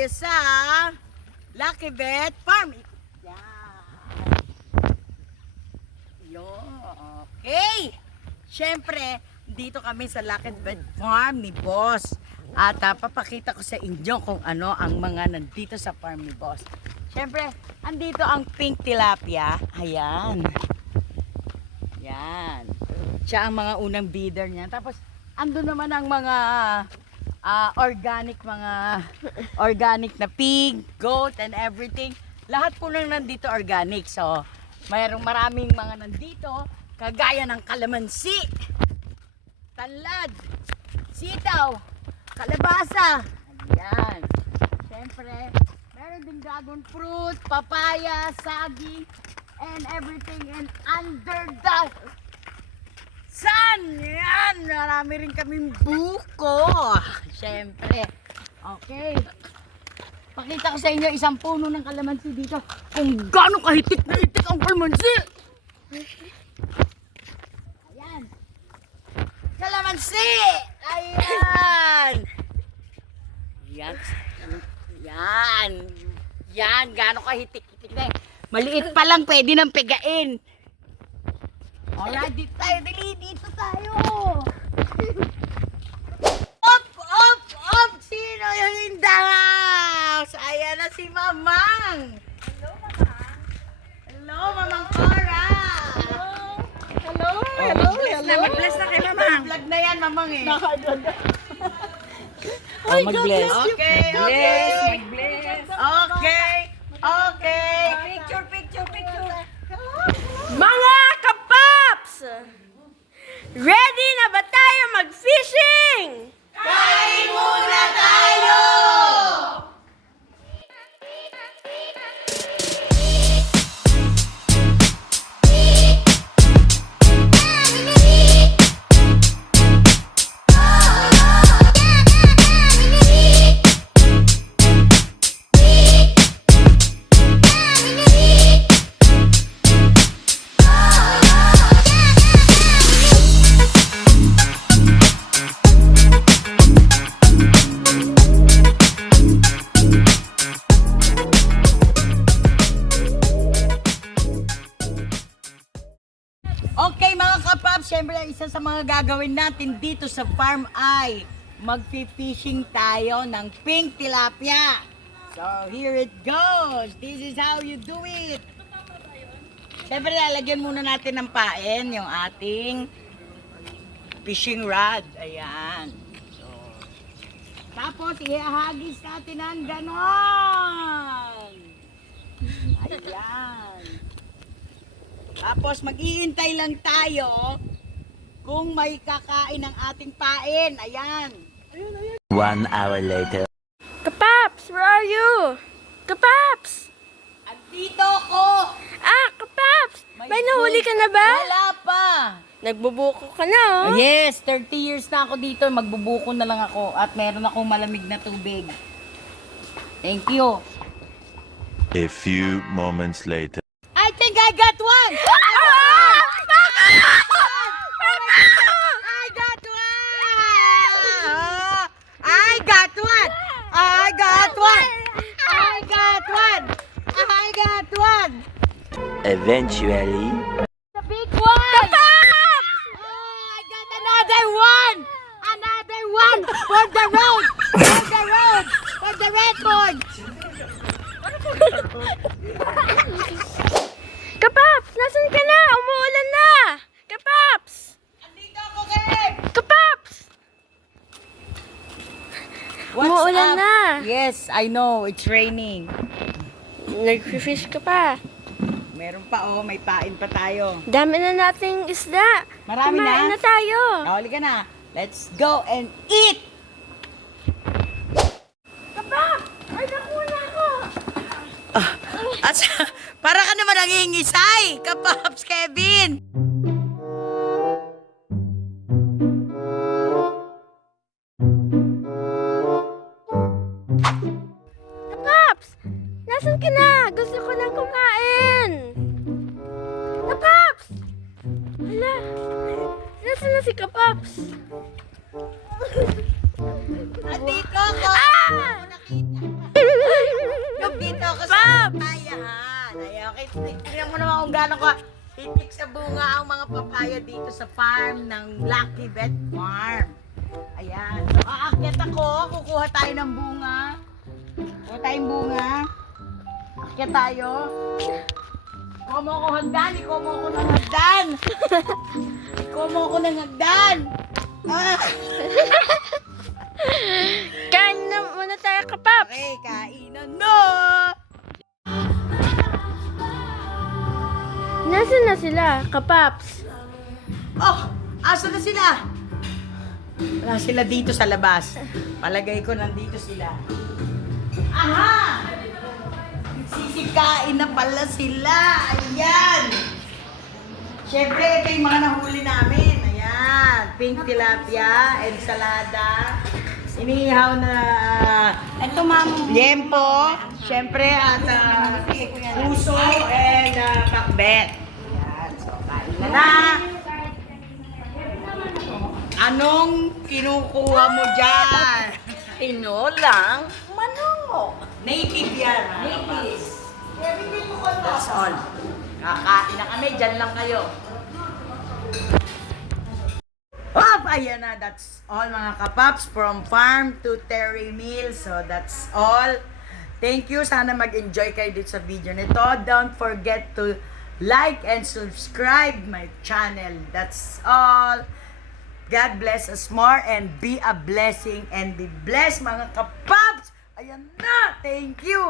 tayo sa Lucky Vet Farm. Okay. Siyempre, dito kami sa Lucky Vet Farm ni Boss. At papakita ko sa inyo kung ano ang mga nandito sa farm ni Boss. Siyempre, andito ang pink tilapia. Ayan. Yan. Siya ang mga unang breeder niya. Tapos, ando naman ang mga organic na pig, goat, and everything. Lahat po nang nandito organic. So, mayroong maraming mga nandito, kagaya ng kalamansi, tanlad, sitaw, kalabasa. Ayan. Siyempre, meron din dragon fruit, papaya, saging, and everything. And under the sun, yan, marami rin kaming buko. Siyempre. Okay. Pakita ko sa inyo isang puno ng kalamansi dito. Kung gaano kahitik na hitik ang kalamansi. Ayan. Kalamansi! Ayan! Yan. Yan. Yan. Gaano kahitik-hitik na. Maliit pa lang, pwede nang pegain. Alright, dito tayo. Dito tayo. Op! Sino yung in the house? Ayan na si Mamang. Hello, Mamang. Hello, Mamang Cora. Hello. Mag-bless na kay Mamang. Vlog na yan, Mamang eh. Mag-bless. Okay. Mag-bless. Okay. Picture. Mga kapaps! Ready na ba tayo mag-fishing? Kain muna tayo! Okay mga kapaps, syempre isa sa mga gagawin natin dito sa farm ay mag-fishing tayo ng pink tilapia. So here it goes. This is how you do it. Syempre lalagyan muna natin ng pain yung ating fishing rod. Ayan. So, tapos ihahagis natin ng ganon. Ayan. Tapos mag-iintay lang tayo kung may kakain ng ating pain. Ayan. 1 hour later. Kapaps, where are you? Kapaps! Andito ko. Kapaps! May nahuli ka na ba? Wala pa. Nagbubuko ka na, oh. Yes, 30 years na ako dito. Magbubuko na lang ako at meron akong malamig na tubig. Thank you. A few moments later. I think I got one. I got one. Eventually. The big one. Kapaps! Oh, I got another one. Another one for the road. For the record. Kapaps, nasan ka na? Umuulan na! Kapaps! Andito ako, Kev. Kapaps! Umuulan up? na. Yes, I know. It's raining. Nag-fish ka pa. Meron pa may pain pa tayo. Dami na nating isda. Marami Kumain na? na tayo. Huli ka na. Let's go and eat! Kapaps! Ay, nakuna ako. At para ka naman nangingisay, Kapaps Kevin! Kapaps! Nasaan ka na? Gusto ko nang kumain. Kapaps! Hala, nasaan na si Kapaps? Andito ako! Ah! Nakita. ko sa papayahan. Ayan, okay. Tingnan mo naman kung gaano ka hitik sa bunga ang mga papaya dito sa farm ng Lucky Vet Farm. Ayan. So, aakyat ako. Kukuha tayo ng bunga. Kukuha tayong bunga. Akyat tayo. Ikaw mo ako hagdan. Ikaw mo ako ng hagdan. Ikaw mo ako ng hagdan. Ah! Kain na muna tayo, kapaps. Okay, kainan no! Nasaan na sila, kapaps? Oh, asa na sila? Wala sila dito sa labas. Palagay ko nandito sila. Aha! Sisikain na pala sila. Ayan! Siyempre, ito yung mga nahuli namin. Ayan. Pink tilapia, ensalada, inihaw na Ito, ma'am. liempo, siyempre, at puso and pakbet. Ayan. So, kain na na. Anong kinukuha mo dyan? Tinolang. Manok. Native yan. Native. That's all. Kakain na kami. Dyan lang kayo. Oh, ayan na. That's all mga kapaps. From farm to Terry Mill. So, that's all. Thank you. Sana mag-enjoy kayo dito sa video nito. Don't forget to like and subscribe my channel. That's all. God bless us more and be a blessing and be blessed mga kapaps. Ayan na. Thank you.